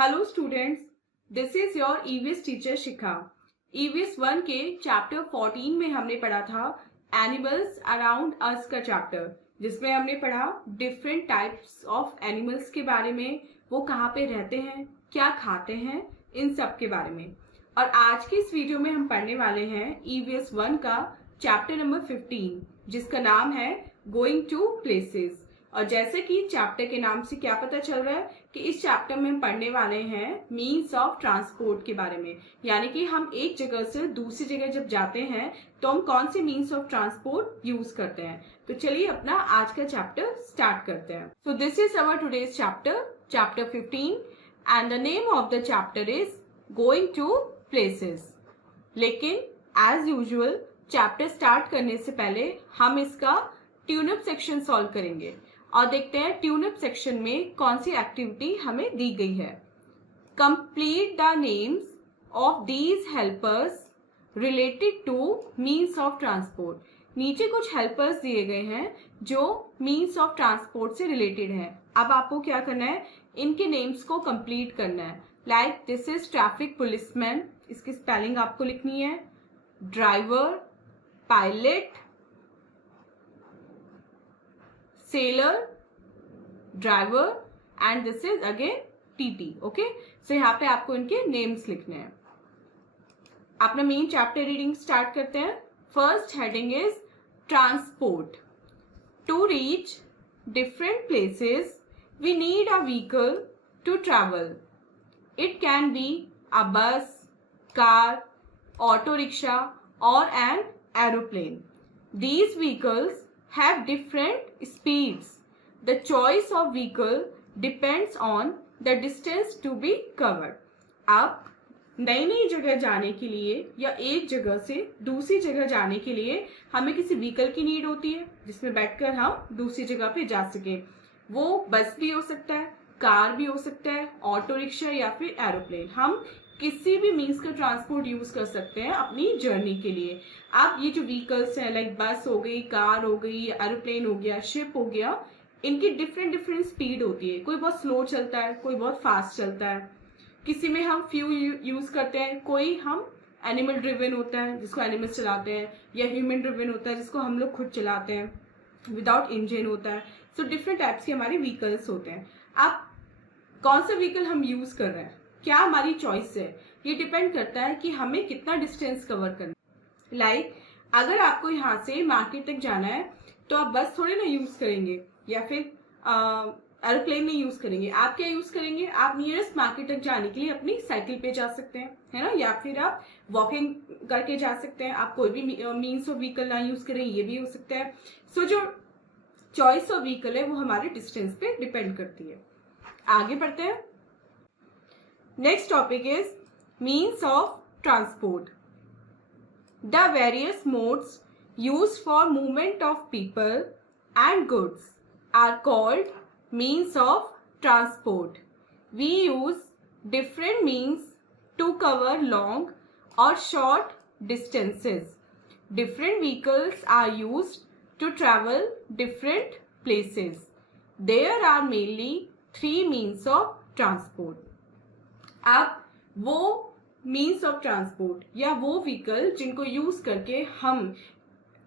Hello students, this is your EVS teacher Shikha. EVS 1 के chapter 14 में हमने पढ़ा था एनिमल्स अराउंड अस का चैप्टर, जिसमें हमने पढ़ा डिफरेंट टाइप्स ऑफ एनिमल्स के बारे में, वो कहाँ पे रहते हैं, क्या खाते हैं, इन सब के बारे में। और आज की इस वीडियो में हम पढ़ने वाले हैं ईवीएस 1 का चैप्टर नंबर 15, जिसका नाम है गोइंग टू प्लेसेस। और जैसे कि चैप्टर के नाम से क्या पता चल रहा है कि इस चैप्टर में हम पढ़ने वाले हैं मीन्स ऑफ ट्रांसपोर्ट के बारे में, यानी कि हम एक जगह से दूसरी जगह जब जाते हैं तो हम कौन से मीन्स ऑफ ट्रांसपोर्ट यूज करते हैं। तो चलिए अपना आज का चैप्टर स्टार्ट करते हैं। So this is our today's chapter, chapter 15, and the name of the chapter is going to places. लेकिन एज यूजुअल चैप्टर स्टार्ट करने से पहले हम इसका ट्यून अप सेक्शन सॉल्व करेंगे और देखते हैं ट्यून अप सेक्शन में कौन सी एक्टिविटी हमें दी गई है। Complete the names of these helpers related two means of transport. नीचे कुछ हेल्पर्स दिए गए हैं जो मीन्स ऑफ ट्रांसपोर्ट से रिलेटेड है। अब आपको क्या करना है, इनके नेम्स को कंप्लीट करना है। Like this is traffic policeman, इसकी स्पेलिंग आपको लिखनी है। Driver, pilot, sailor, driver, and this is again TT. Okay, so यहाँ पे आपको इनके नेम्स लिखने हैं। अपना मेन चैप्टर रीडिंग स्टार्ट करते हैं। First heading is transport. To reach different places we need a vehicle to travel. It can be a bus, car, auto rickshaw और an aeroplane. These vehicles have different speeds. The choice of vehicle depends on the distance to be covered. अब नई नई जगह जाने के लिए या एक जगह से दूसरी जगह जाने के लिए हमें किसी व्हीकल की नीड होती है जिसमें बैठकर हम दूसरी जगह पे जा सके। वो बस भी हो सकता है, कार भी हो सकता है, ऑटो रिक्शा या फिर एरोप्लेन। हम किसी भी मीन्स का ट्रांसपोर्ट यूज कर सकते हैं अपनी जर्नी के लिए। अब ये जो व्हीकल्स हैं लाइक बस हो गई, कार हो गई, एरोप्लेन हो गया, शिप हो गया, इनकी डिफरेंट डिफरेंट स्पीड होती है। कोई बहुत स्लो चलता है, कोई बहुत फास्ट चलता है। किसी में हम फ्यूल यूज करते हैं, कोई हम एनिमल ड्रिवन होता है जिसको एनिमल्स चलाते हैं, या ह्यूमन ड्रिवन होता है जिसको हम लोग खुद चलाते हैं, विदाउट इंजन होता है। सो डिफरेंट टाइप्स के हमारे व्हीकल्स होते हैं। अब कौन सा व्हीकल हम यूज कर रहे हैं, क्या हमारी चॉइस है, ये डिपेंड करता है कि हमें कितना डिस्टेंस कवर करना है। लाइक अगर आपको यहाँ से मार्केट तक जाना है तो आप बस थोड़े ना यूज करेंगे या फिर एरोप्लेन नहीं यूज करेंगे। आप क्या यूज करेंगे, आप नियरेस्ट मार्केट तक जाने के लिए अपनी साइकिल पे जा सकते हैं, है ना, या फिर आप वॉकिंग करके जा सकते हैं। आप कोई भी मीन्स ऑफ व्हीकल ना यूज करें, ये भी हो सकता है। सो जो चॉइस ऑफ व्हीकल है वो हमारे डिस्टेंस पे डिपेंड करती है। आगे बढ़ते हैं। Next topic is means of transport. The various modes used for movement of people and goods are called means of transport. We use different means to cover long or short distances. Different vehicles are used to travel different places. There are mainly three means of transport. अब वो means of transport या वो vehicle जिनको use करके हम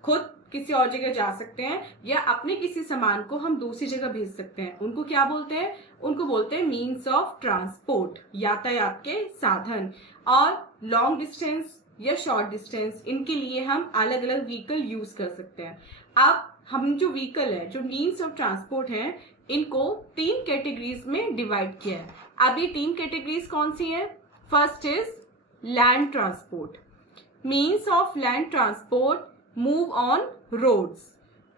खुद किसी और जगह जा सकते हैं या अपने किसी सामान को हम दूसरी जगह भेज सकते हैं, उनको क्या बोलते हैं, उनको बोलते हैं मीन्स ऑफ ट्रांसपोर्ट, यातायात के साधन। और लॉन्ग डिस्टेंस या शॉर्ट डिस्टेंस, इनके लिए हम अलग अलग व्हीकल यूज कर सकते हैं। अब हम जो व्हीकल है, जो मीन्स ऑफ ट्रांसपोर्ट हैं, इनको तीन कैटेगरीज में डिवाइड किया है। अब ये तीन कैटेगरीज कौन सी हैं? First is land transport. Means of land transport move on roads.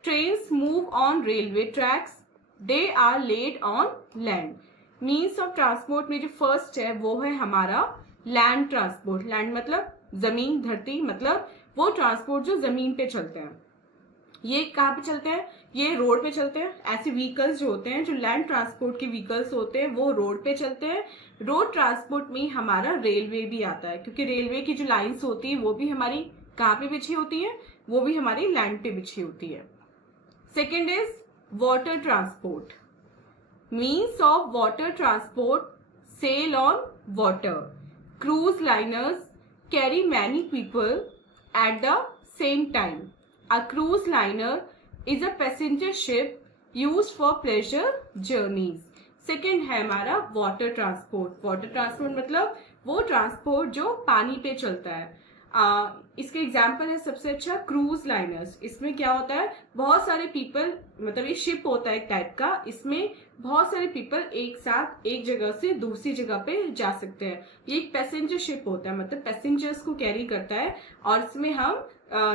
Trains move on railway tracks, they are laid on land. Means of transport में जो फर्स्ट है वो है हमारा लैंड ट्रांसपोर्ट। लैंड मतलब जमीन, धरती, मतलब वो ट्रांसपोर्ट जो जमीन पे चलते हैं। ये कहाँ पे चलते हैं? ये रोड पे चलते हैं। ऐसे व्हीकल्स जो होते हैं, जो लैंड ट्रांसपोर्ट के व्हीकल्स होते हैं, वो रोड पे चलते हैं। रोड ट्रांसपोर्ट में हमारा रेलवे भी आता है, क्योंकि रेलवे की जो लाइंस होती है वो भी हमारी कहाँ पे बिछी होती है, वो भी हमारी लैंड पे बिछी होती है। Second is water transport. Means of water transport sail on water. Cruise liners carry many people at the same time. A cruise liner is a passenger ship used for pleasure journeys. Second है हमारा water transport. Water transport मतलब वो transport जो पानी पे चलता है. इसके एग्जाम्पल है सबसे अच्छा क्रूज लाइनर्स. इसमें क्या होता है, बहुत सारे पीपल, मतलब ये शिप होता है एक टाइप का, इसमें बहुत सारे पीपल एक साथ एक जगह से दूसरी जगह पे जा सकते हैं. ये एक पैसेंजर शिप होता है, मतलब पैसेंजर्स को कैरी करता है. और इसमें हम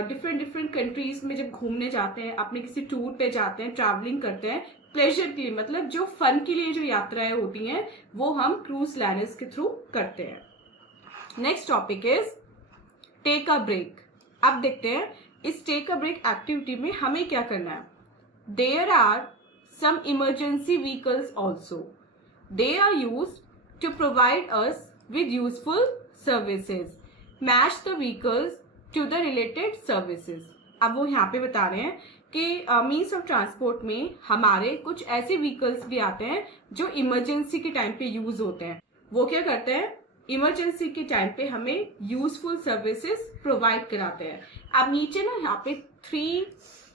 डिफरेंट कंट्रीज में जब घूमने जाते हैं, अपने किसी टूर पे जाते हैं, ट्रैवलिंग करते हैं प्लेजर के लिए, मतलब जो फन के लिए जो यात्राएं होती हैं वो हम क्रूज लाइनर्स के थ्रू करते हैं. Next topic is take a break. अब देखते हैं इस टेक अ ब्रेक एक्टिविटी में हमें क्या करना है. There are some emergency vehicles also. They are used to provide us with useful services. Match the vehicles to the related services. अब वो यहाँ पे बता रहे हैं कि मीन्स ऑफ ट्रांसपोर्ट में हमारे कुछ ऐसे व्हीकल्स भी आते हैं जो इमरजेंसी के टाइम पे यूज होते हैं. वो क्या करते हैं, इमरजेंसी के टाइम पे हमें यूजफुल सर्विसेज प्रोवाइड कराते हैं. अब नीचे ना यहाँ पे 3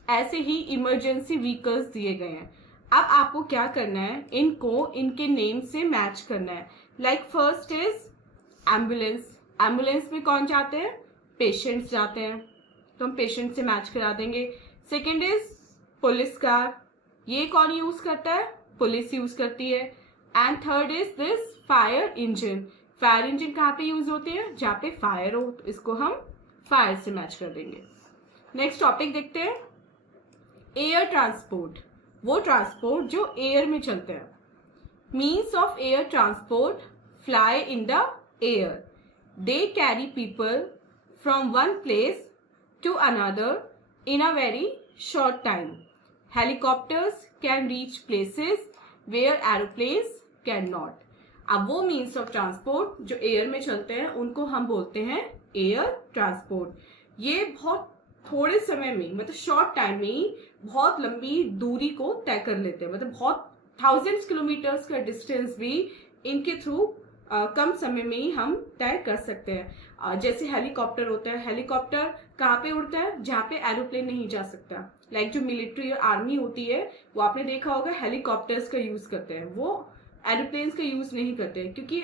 ऐसे ही इमरजेंसी व्हीकल्स दिए गए हैं. अब आपको क्या करना है, इनको इनके नेम से मैच करना है. Like first is ambulance. Ambulance में कौन जाते हैं, पेशेंट्स जाते हैं, तो हम पेशेंट से मैच करा देंगे. Second is police car. ये कौन यूज करता है, पुलिस यूज करती है. And third is this fire engine. Fire engine कहाँ पे यूज होते हैं, जहाँ पे फायर हो, तो इसको हम फायर से मैच कर देंगे. नेक्स्ट टॉपिक देखते हैं एयर ट्रांसपोर्ट. वो ट्रांसपोर्ट जो एयर में चलते हैं. Means of air transport fly in the air. They carry people from one place to another in a very short time. Helicopters can reach places where aeroplanes cannot. अब वो means of transport जो air में चलते हैं उनको हम बोलते हैं एयर ट्रांसपोर्ट. ये बहुत थोड़े समय में, मतलब शॉर्ट टाइम में ही बहुत लंबी दूरी को तय कर लेते हैं. मतलब बहुत थाउजेंड्स किलोमीटर्स का डिस्टेंस भी इनके थ्रू कम समय में ही हम तय कर सकते हैं. जैसे हेलीकॉप्टर होता है. हेलीकॉप्टर कहाँ पे उड़ता है, जहाँ पे एरोप्लेन नहीं जा सकता. लाइक जो मिलिट्री और आर्मी होती है वो आपने देखा होगा हेलीकॉप्टर्स का यूज करते हैं, वो एरोप्लेन्स का यूज नहीं करते हैं, क्योंकि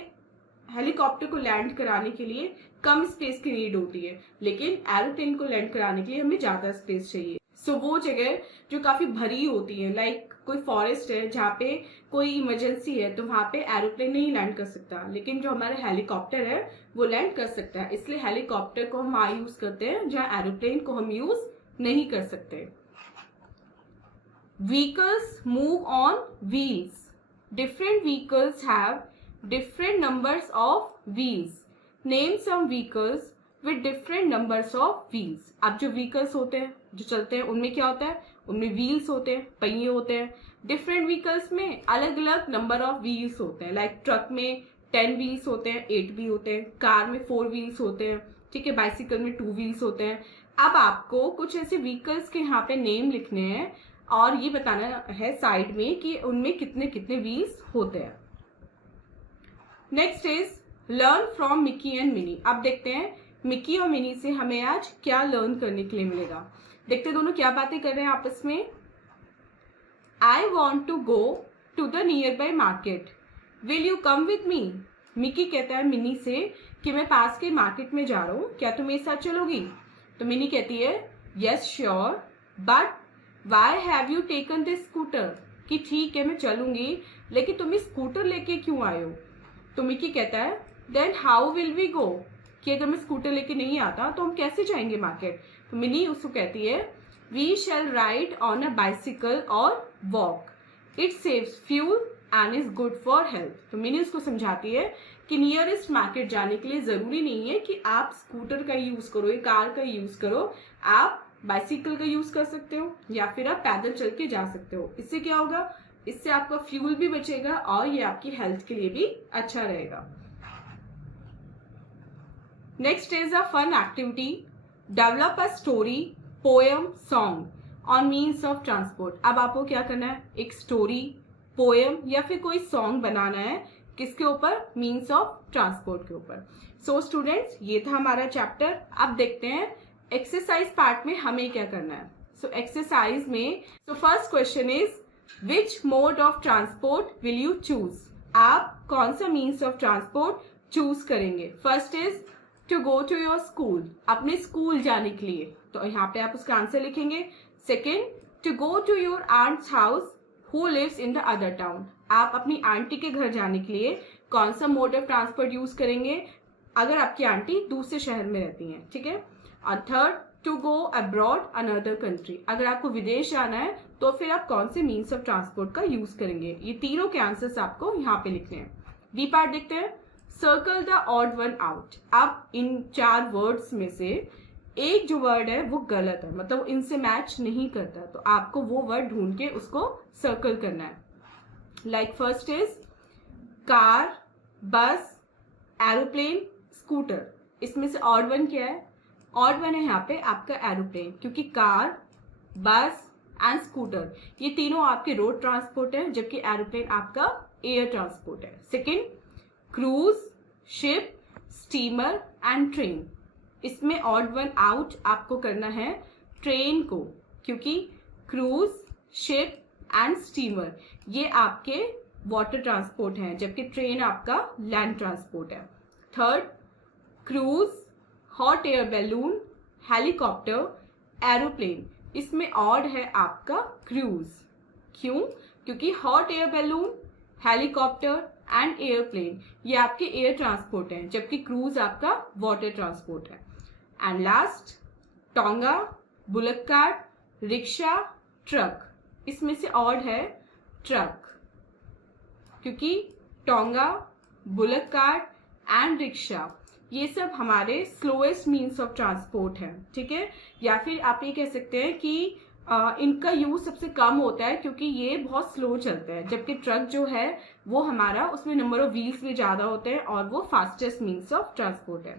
हेलीकॉप्टर को लैंड कराने के लिए कम स्पेस की नीड होती है, लेकिन एरोप्लेन को लैंड कराने के लिए हमें ज्यादा स्पेस चाहिए. सो वो जगह जो काफी भरी होती है, लाइक कोई फॉरेस्ट है जहाँ पे कोई इमरजेंसी है, तो वहां पे एरोप्लेन नहीं लैंड कर सकता, लेकिन जो हमारा हेलीकॉप्टर है वो लैंड कर सकता है. इसलिए हेलीकॉप्टर को हम वहां यूज करते हैं जहाँ एरोप्लेन को हम यूज नहीं कर सकते. Vehicles move on wheels. Different vehicles have different numbers of wheels. Name some vehicles with different numbers of wheels. अब जो व्हीकल्स होते हैं जो चलते हैं उनमें क्या होता है, उनमें व्हील्स होते हैं, पहिए होते हैं. डिफरेंट व्हीकल्स में अलग अलग नंबर ऑफ व्हील्स होते हैं. लाइक ट्रक में 10 व्हील्स होते हैं, 8 भी होते हैं. कार में 4 व्हील्स होते हैं, ठीक है. बाइसिकल में 2 व्हील्स होते हैं. अब आपको कुछ ऐसे व्हीकल्स के यहाँ पे नेम लिखने हैं और ये बताना है साइड में कि उनमें कितने कितने व्हील्स होते हैं. Next is learn from Mickey and mini. अब देखते हैं मिकी और मिनी से हमें आज क्या लर्न करने के लिए मिलेगा. देखते दोनों क्या बातें कर रहे हैं आपस में. I want to go to the nearby market, will you come with me. Mickey कहता है मिनी से कि मैं पास के मार्केट में जा रहा हूँ, क्या तुम मेरे साथ चलोगी. तो मिनी कहती है yes sure, but why have you taken this scooter. कि ठीक है मैं चलूंगी, लेकिन तुम स्कूटर लेके क्यों आए हो. तो मिकी कहता है then how will we go. कि अगर मैं स्कूटर लेके नहीं आता तो हम कैसे जाएंगे मार्केट. तो मिनी उसको कहती है we shall ride on a bicycle और walk, it saves fuel and is good for health. तो मिनी उसको समझाती है कि नियरेस्ट मार्केट जाने के लिए जरूरी नहीं है कि आप स्कूटर का यूज करो या कार का यूज करो, आप बाइसिकल का यूज कर सकते हो या फिर आप पैदल चल के जा सकते हो. इससे क्या होगा, इससे आपका फ्यूल भी बचेगा और ये आपकी हेल्थ के लिए भी अच्छा रहेगा. Next is a fun activity. Develop a story, poem, song on means of transport. अब आपको क्या करना है, एक स्टोरी, पोएम या फिर कोई सॉन्ग बनाना है किसके ऊपर? मीन्स ऑफ ट्रांसपोर्ट के ऊपर। सो स्टूडेंट्स, ये था हमारा चैप्टर। अब देखते हैं एक्सरसाइज पार्ट में हमें क्या करना है। सो एक्सरसाइज में first question is which mode of transport will you choose? आप कौन सा मीन्स ऑफ ट्रांसपोर्ट चूज करेंगे? First is to go to your school, अपने स्कूल जाने के लिए, तो यहाँ पे आप उसका आंसर लिखेंगे। Second, to go to your aunt's house who lives in the other town, आप अपनी आंटी के घर जाने के लिए कौन सा मोड ऑफ ट्रांसपोर्ट यूज करेंगे अगर आपकी आंटी दूसरे शहर में रहती हैं, ठीक है। और third, to go abroad another country, अगर आपको विदेश जाना है तो फिर आप कौन से मीन्स ऑफ ट्रांसपोर्ट का यूज करेंगे। ये तीनों के आंसर्स आपको यहाँ पे लिखने हैं। बी पार्ट देखते हैं। Circle the odd one out, अब इन 4 वर्ड्स में से एक जो वर्ड है वो गलत है, मतलब इनसे मैच नहीं करता, तो आपको वो वर्ड ढूंढ के उसको सर्कल करना है। लाइक फर्स्ट इज कार, बस, एरोप्लेन, स्कूटर। इसमें से ऑड वन क्या है? ऑड वन है यहाँ पे आपका एरोप्लेन, क्योंकि कार, बस एंड स्कूटर ये तीनों आपके रोड ट्रांसपोर्ट है, जबकि एरोप्लेन आपका एयर ट्रांसपोर्ट है। Second, cruise, ship, steamer and train. इसमें ऑड वन आउट आपको करना है ट्रेन को, क्योंकि क्रूज, शिप एंड स्टीमर ये आपके वाटर ट्रांसपोर्ट हैं, जबकि ट्रेन आपका लैंड ट्रांसपोर्ट है। Third, cruise, hot air balloon, helicopter, aeroplane. इसमें ऑड है आपका क्रूज। क्यों? क्योंकि hot air balloon, helicopter and airplane ये आपके एयर ट्रांसपोर्ट हैं, जबकि क्रूज आपका वाटर ट्रांसपोर्ट है। And last, tonga, bullock cart, rickshaw, truck. इसमें से ऑड है ट्रक, क्योंकि tonga, bullock cart and rickshaw ये सब हमारे स्लोएस्ट मीन्स ऑफ ट्रांसपोर्ट है, ठीक है। या फिर आप ये कह सकते हैं कि इनका यूज सबसे कम होता है, क्योंकि ये बहुत स्लो चलते हैं, जबकि ट्रक जो है वो हमारा उसमें नंबर ऑफ व्हील्स भी ज्यादा होते हैं और वो फास्टेस्ट मीन्स ऑफ ट्रांसपोर्ट है।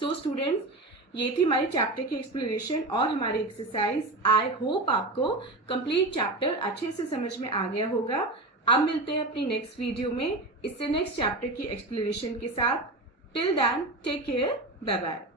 सो स्टूडेंट्स, ये थी हमारी चैप्टर की एक्सप्लेनेशन और हमारी एक्सरसाइज। आई होप आपको कंप्लीट चैप्टर अच्छे से समझ में आ गया होगा। अब मिलते हैं अपनी नेक्स्ट वीडियो में इससे नेक्स्ट चैप्टर की एक्सप्लेनेशन के साथ। Till then, take care, bye bye.